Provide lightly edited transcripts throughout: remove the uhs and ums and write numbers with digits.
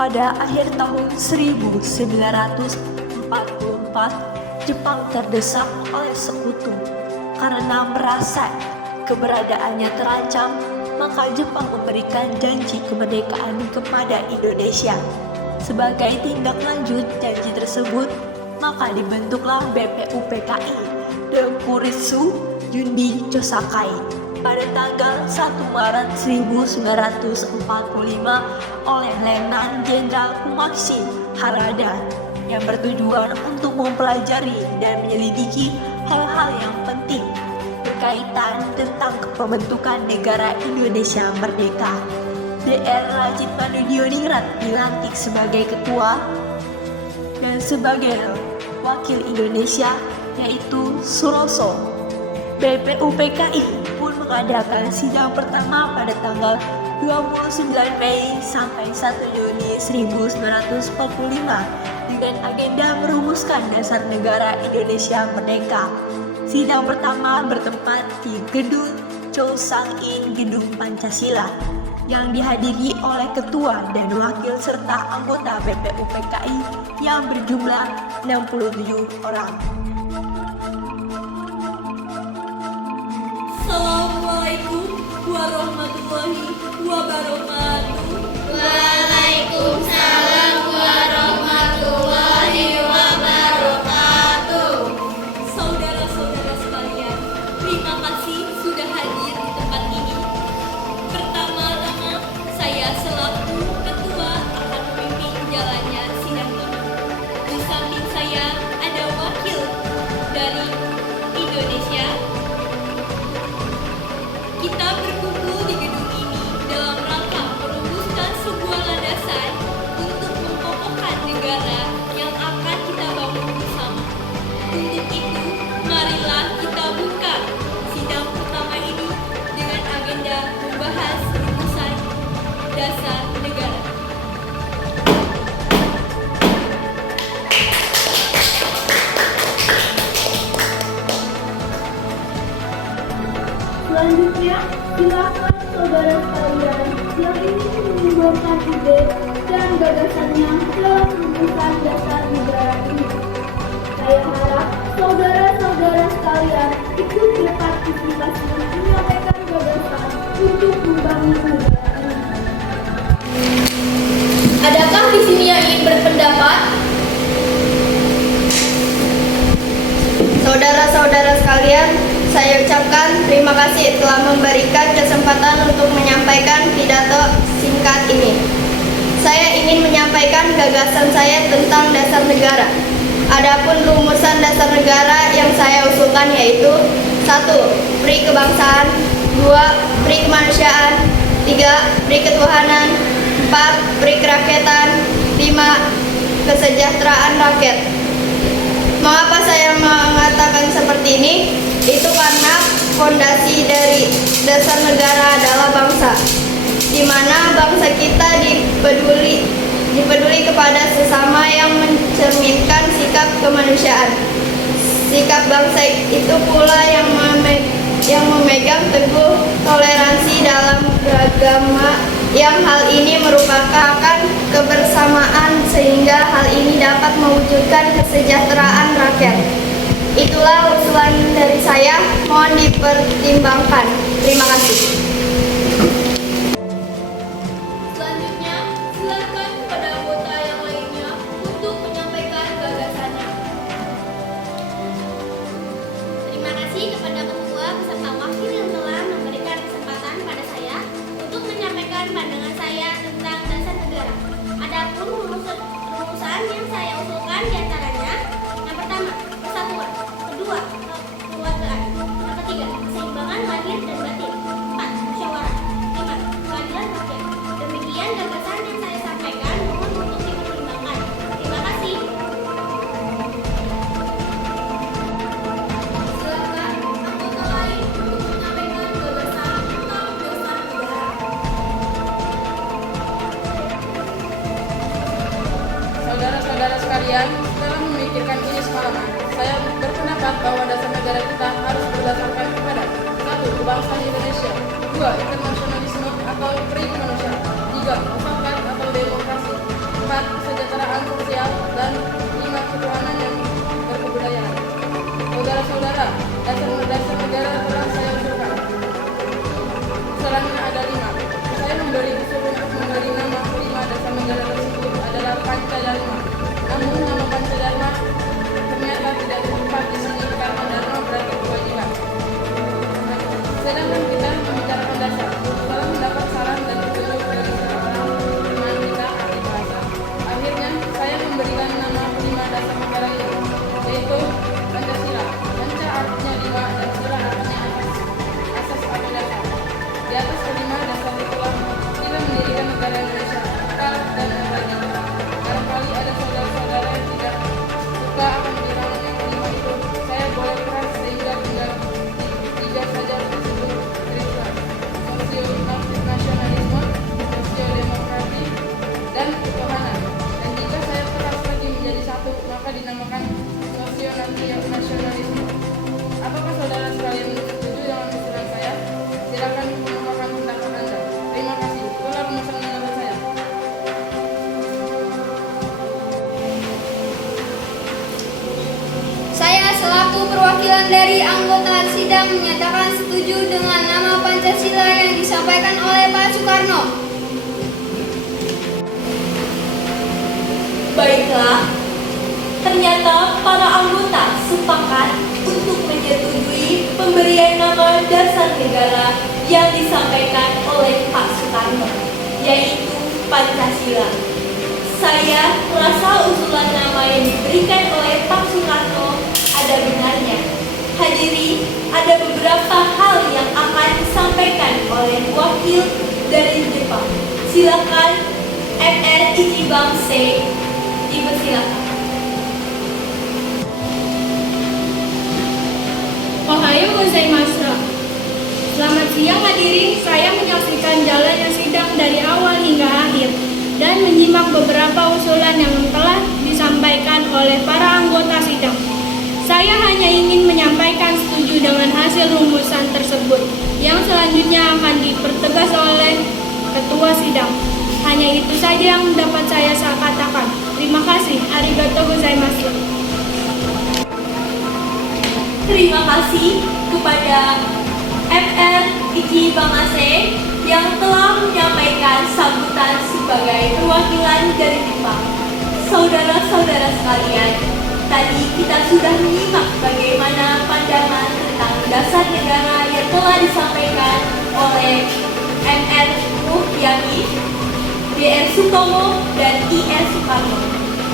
Pada akhir tahun 1944, Jepang terdesak oleh sekutu. Karena merasa keberadaannya terancam, maka Jepang memberikan janji kemerdekaan kepada Indonesia. Sebagai tindak lanjut janji tersebut, maka dibentuklah BPUPKI Dempuritsu Jundi Chosakai pada tanggal 1 Maret 1945 oleh Letnan Jenderal Kumashi Harada yang bertujuan untuk mempelajari dan menyelidiki hal-hal yang penting berkaitan tentang pembentukan negara Indonesia merdeka. Dr. Rajit Manudioningrat dilantik sebagai ketua dan sebagai wakil Indonesia yaitu Suroso. BPUPKI pun mengadakan sidang pertama pada tanggal 29 Mei sampai 1 Juni 1945 dengan agenda merumuskan dasar negara Indonesia merdeka. Sidang pertama bertempat di Gedung Chow-Sang-in Gedung Pancasila yang dihadiri oleh ketua dan wakil serta anggota BPUPKI yang berjumlah 67 orang. Assalamualaikum warahmatullahi wabarakatuh. Waalaikumsalam warahmatullahi wabarakatuh. Saudara-saudara sekalian, terima kasih sudah hadir di tempat ini. Pertama-tama, saya selaku ketua akan memimpin jalannya sidang ini. Di samping saya ada wakil dari Indonesia. Kita berkumpul di gedung ini dalam rangka merumuskan sebuah landasan untuk mengokohkan negara yang akan kita bangun bersama. Untuk itu, marilah kita buka sidang pertama ini dengan agenda membahas rumusan dasar negara. Selanjutnya, silakan saudara sekalian yang ingin menyuburkan ide dan gagasannya dalam rumusan dasar negara ini. Saya harap saudara-saudara sekalian ikut berpartisipasi menyampaikan gagasan untuk membangun negara ini. Adakah di sini yang ingin berpendapat? Saudara-saudara sekalian, saya ucapkan terima kasih telah memberikan kesempatan untuk menyampaikan pidato singkat ini. Saya ingin menyampaikan gagasan saya tentang dasar negara. Adapun rumusan dasar negara yang saya usulkan yaitu 1. Pri kebangsaan, 2. Pri kemanusiaan, 3. Pri ketuhanan, 4. Pri kerakyatan, 5. Kesejahteraan rakyat. Mengapa saya mengatakan seperti ini? Itu karena fondasi dari dasar negara adalah bangsa, di mana bangsa kita dipeduli kepada sesama yang mencerminkan sikap kemanusiaan. Sikap bangsa itu pula yang memegang teguh toleransi dalam beragama, yang hal ini merupakan kebersamaan sehingga hal ini dapat mewujudkan kesejahteraan rakyat. Itulah usulan dari saya, mohon dipertimbangkan. Terima kasih. Selanjutnya, silakan kepada anggota yang lainnya untuk menyampaikan gagasannya. Terima kasih kepada ketua beserta wakil yang telah memberikan kesempatan pada saya untuk menyampaikan pandangan saya tentang dasar negara. Adapun rumusan yang saya usulkan diantaranya: yang pertama, persatuan; kedua, kekeluargaan; yang ketiga, keseimbangan lahir dan batin; 4. Musyawarah; 5. Keadilan rakyat. Demikian gagasan yang saya sampaikan, mohon untuk dipertimbangkan. Terima kasih. Silakan anggota lain untuk menyampaikan gagasan tentang dasar negara. Saudara-saudara sekalian, setelah memikirkan ini semalaman, saya berpendapat bahwa dasar negara kita harus berdasarkan kepada 1. Kebangsaan Indonesia, 2. Internasionalisme atau pri kemanusiaan, 3. Mufakat atau demokrasi, Usulan dari anggota sidang menyatakan setuju dengan nama Pancasila yang disampaikan oleh Pak Soekarno. Baiklah, ternyata para anggota sepakat untuk menyetujui pemberian nama dasar negara yang disampaikan oleh Pak Soekarno, yaitu Pancasila. Saya merasa usulan nama yang diberikan oleh Pak Soekarno ada benarnya. Hadirin, ada beberapa hal yang akan disampaikan oleh wakil dari Jepang. Silakan MR Ichibang C. Dipersilakan. Ohayo gozaimasu. Selamat siang hadirin, saya menyaksikan jalannya sidang dari awal hingga akhir dan menyimak beberapa usulan yang telah disampaikan oleh para anggota sidang. Saya hanya ingin menyampaikan setuju dengan hasil rumusan tersebut yang selanjutnya akan dipertegas oleh ketua sidang. Hanya itu saja yang dapat saya katakan. Terima kasih. Arigatou gozaimasu. Terima kasih kepada MR Ichibang Ase yang telah menyampaikan sambutan sebagai perwakilan dari Jepang. Saudara-saudara sekalian, tadi kita sudah menyimak bagaimana pandangan tentang dasar negara yang telah disampaikan oleh MR Muhyami, DR Sutomo, dan IR Soekarno.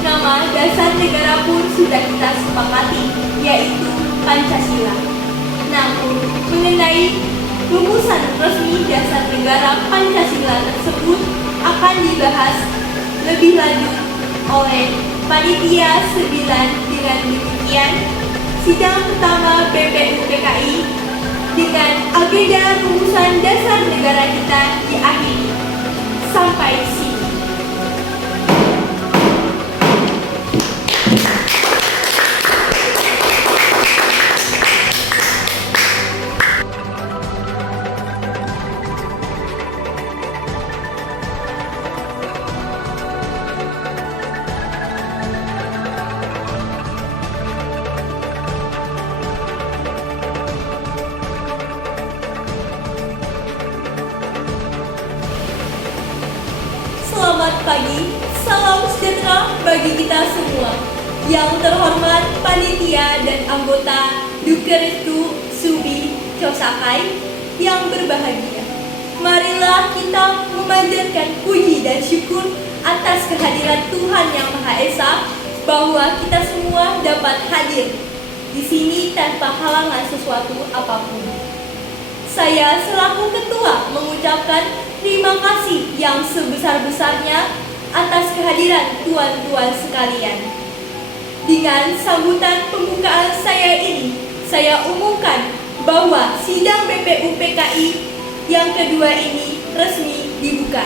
Nama dasar negara pun sudah kita sepakati, yaitu Pancasila. Namun, mengenai rumusan resmi dasar negara Pancasila tersebut akan dibahas lebih lanjut oleh Panitia 9. Dengan demikian, sidang pertama BPUPKI dengan agenda rumusan dasar negara kita diakhiri. Sampai sini. Selamat pagi, salam sejahtera bagi kita semua. Yang terhormat panitia dan anggota Dukeretu Subi Chosakai yang berbahagia. Marilah kita memanjatkan puji dan syukur atas kehadiran Tuhan Yang Maha Esa bahwa kita semua dapat hadir di sini tanpa halangan sesuatu apapun. Saya selaku ketua mengucapkan terima kasih yang sebesar-besarnya atas kehadiran tuan-tuan sekalian. Dengan sambutan pembukaan saya ini, saya umumkan bahwa sidang BPUPKI yang kedua ini resmi dibuka.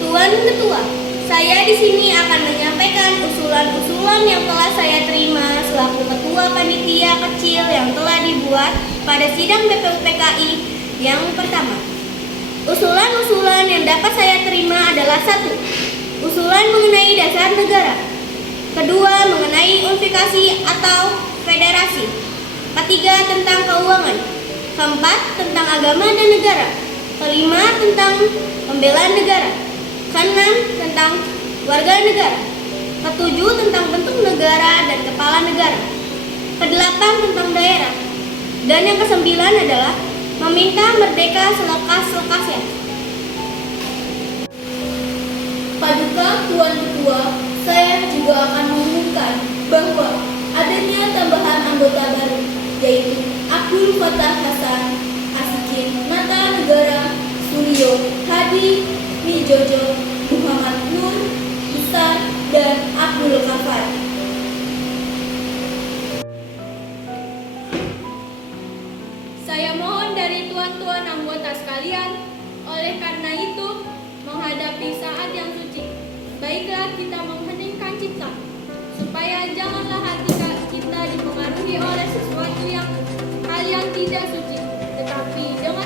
Tuan Ketua, saya di sini akan menyampaikan usulan-usulan yang telah saya terima selaku ketua panitia kecil yang telah dibuat pada sidang BPUPKI yang pertama. Usulan-usulan yang dapat saya terima adalah 1. Usulan mengenai dasar negara. Kedua, mengenai unifikasi atau federasi. Ketiga, tentang keuangan. Keempat, tentang agama dan negara. Kelima, tentang pembelaan negara. Keenam, tentang warga negara. Ketujuh, tentang bentuk negara dan kepala negara. Kedelapan, tentang daerah. Dan yang kesembilan adalah meminta merdeka selekas-lekasnya. Paduka Tuan Ketua, saya juga akan mengumumkan bahwa adanya tambahan anggota baru, yaitu Abdul Fattah Hasan, Asikin Mata Negara, Suryo Hadi Mijojo, Muhammad Nur Besar, dan Abdul Kafar. Saya mohon dari tuan-tuan anggota sekalian, oleh karena itu, menghadapi saat yang suci, baiklah kita mengheningkan cipta, supaya janganlah hati kita dipengaruhi oleh sesuatu hal yang tidak suci, tetapi dengan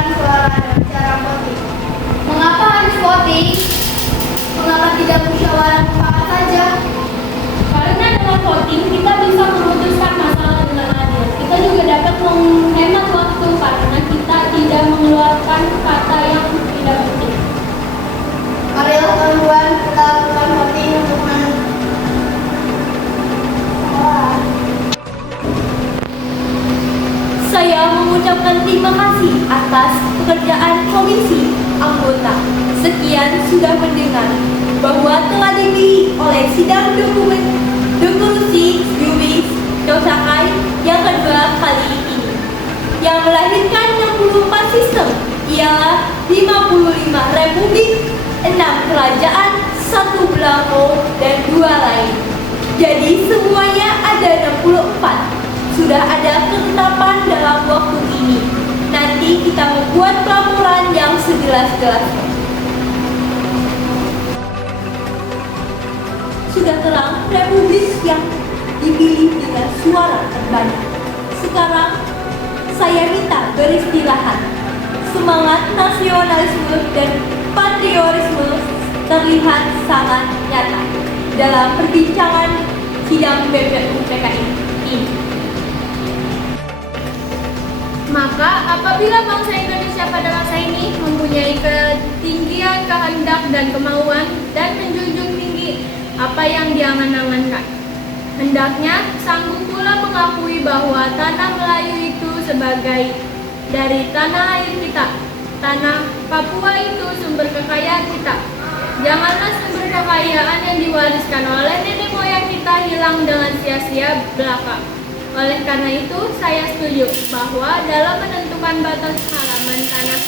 memberikan suara dengan cara voting. Mengapa harus voting? Mengapa tidak musyawarah mufakat saja? Karena dengan voting kita bisa memutuskan masalah dengan adil. Kita juga dapat menghemat waktu karena kita tidak mengeluarkan kata yang tidak penting. Marilah teman-teman kita lakukan voting untuk Saya mengucapkan terima kasih atas pekerjaan komisi anggota. Sekian sudah mendengar bahwa telah dipilih oleh sidang dokumentasi Yubis Cosakai yang kedua kali ini. Yang melahirkan 64 sistem ialah 55 republik, 6 kerajaan, 1 belangko, dan 2 lain. Jadi semuanya ada 64. Sudah ada ketetapan dalam waktu ini. Nanti kita membuat pelaporan yang sejelas-jelasnya. Sudah terang republik yang dipilih dengan suara terbanyak. Sekarang saya minta beristirahat. Semangat nasionalisme dan patriotisme terlihat sangat nyata dalam perbincangan sidang BPUPKI ini. Maka apabila bangsa Indonesia pada masa ini mempunyai ketinggian kehendak dan kemauan dan menjunjung tinggi apa yang diamankan, hendaknya sanggup pula mengakui bahwa tanah Melayu itu sebagai dari tanah air kita, tanah Papua itu sumber kekayaan kita. Janganlah sumber kekayaan yang diwariskan oleh nenek moyang kita hilang dengan sia-sia belaka. Oleh karena itu, saya setuju bahwa dalam menentukan batas halaman tanah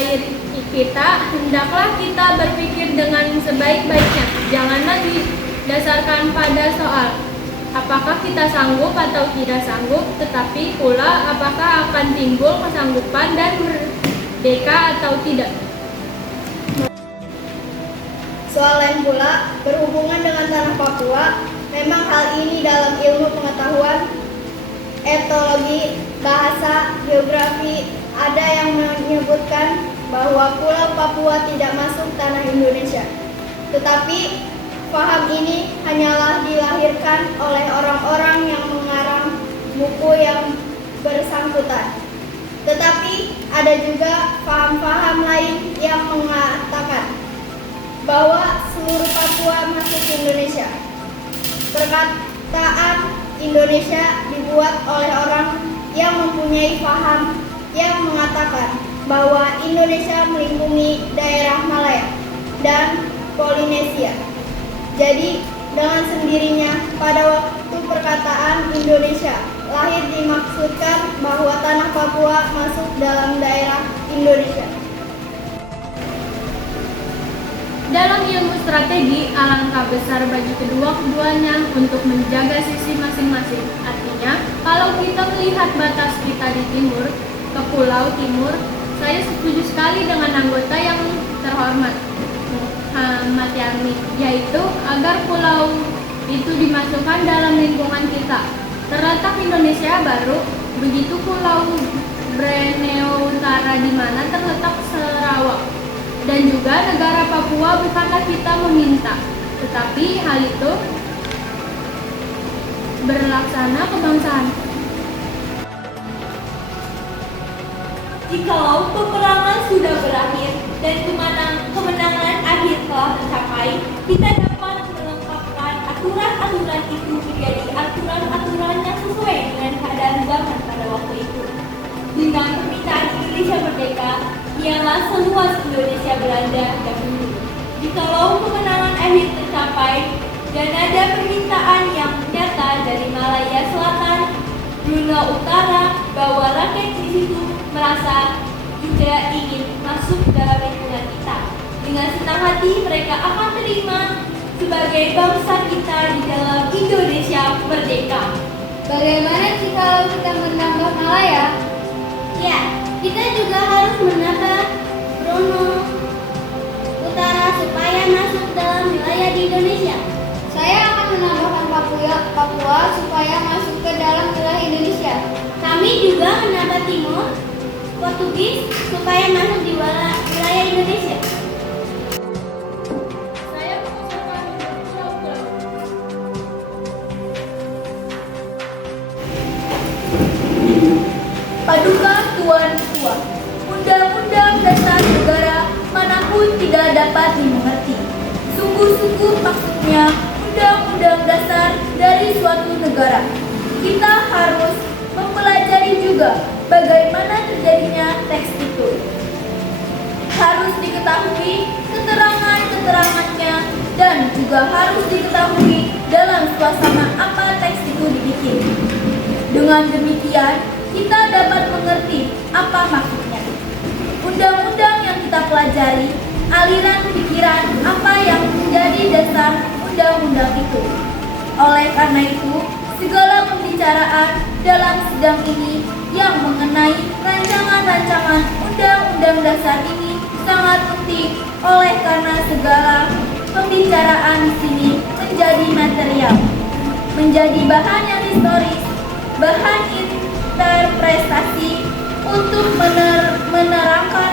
air kita, hendaklah kita berpikir dengan sebaik-baiknya. Janganlah didasarkan pada soal apakah kita sanggup atau tidak sanggup, tetapi pula apakah akan timbul kesanggupan dan merdeka atau tidak. Soal lain pula berhubungan dengan tanah Papua. Memang hal ini dalam ilmu pengetahuan, etnologi, bahasa, geografi ada yang menyebutkan bahwa Pulau Papua tidak masuk tanah Indonesia. Tetapi paham ini hanyalah dilahirkan oleh orang-orang yang mengarang buku yang bersangkutan. Tetapi ada juga paham-paham lain yang mengatakan bahwa seluruh Papua masuk Indonesia. Perkataan Indonesia dibuat oleh orang yang mempunyai paham yang mengatakan bahwa Indonesia melingkupi daerah Malaya dan Polinesia. Jadi dengan sendirinya pada waktu perkataan Indonesia lahir dimaksudkan bahwa tanah Papua masuk dalam daerah Indonesia. Dalam ilmu strategi, alangkah besar bagi keduanya untuk menjaga sisi masing-masing. Artinya, kalau kita melihat batas kita di timur, ke Pulau Timur, saya setuju sekali dengan anggota yang terhormat Ahmad Yani, yaitu agar pulau itu dimasukkan dalam lingkungan kita. Terletak Indonesia baru, begitu Pulau Borneo Utara di mana terletak Sarawak. Dan juga negara Papua bukanlah kita meminta, tetapi hal itu berlaksana kebangsaan. Jikalau peperangan sudah berakhir dan kemenangan akhir telah tercapai, kita dapat melengkapkan aturan-aturan itu menjadi aturan-aturan yang sesuai dengan keadaan zaman pada waktu itu. Dengan permintaan Indonesia merdeka, ialah seluas Indonesia Belanda dahulu. Jikalau kemenangan akhir tercapai dan ada permintaan yang nyata dari Malaya Selatan, Brunei Utara, bahwa rakyat di situ merasa juga ingin masuk dalam lingkungan kita. Dengan senang hati mereka akan terima sebagai bangsa kita di dalam Indonesia merdeka. Bagaimana jika kita menambah Malaya? Ya, kita juga harus menambah Brunei Utara supaya masuk dalam wilayah di Indonesia. Saya akan menambahkan Papua supaya masuk ke dalam wilayah Indonesia. Kami juga menambah Timur Portugis supaya masuk di wilayah Indonesia? Saya mengusulkan pulau-pulau. Paduka Tuan Tua, undang-undang dasar negara manapun tidak dapat dimengerti. Sungguh-sungguh maksudnya undang-undang dasar dari suatu negara. Kita harus mempelajari juga bagaimana terjadinya teks itu. Harus diketahui keterangan-keterangannya dan juga harus diketahui dalam suasana apa teks itu dibikin. Dengan demikian, kita dapat mengerti apa maksudnya. Undang-undang yang kita pelajari, aliran pikiran apa yang menjadi dasar undang-undang itu. Oleh karena itu, segala pembicaraan dalam sidang ini yang mengenai rancangan-rancangan undang-undang dasar ini sangat penting oleh karena segala pembicaraan di sini menjadi material, menjadi bahan yang historis, bahan interpretasi untuk menerangkan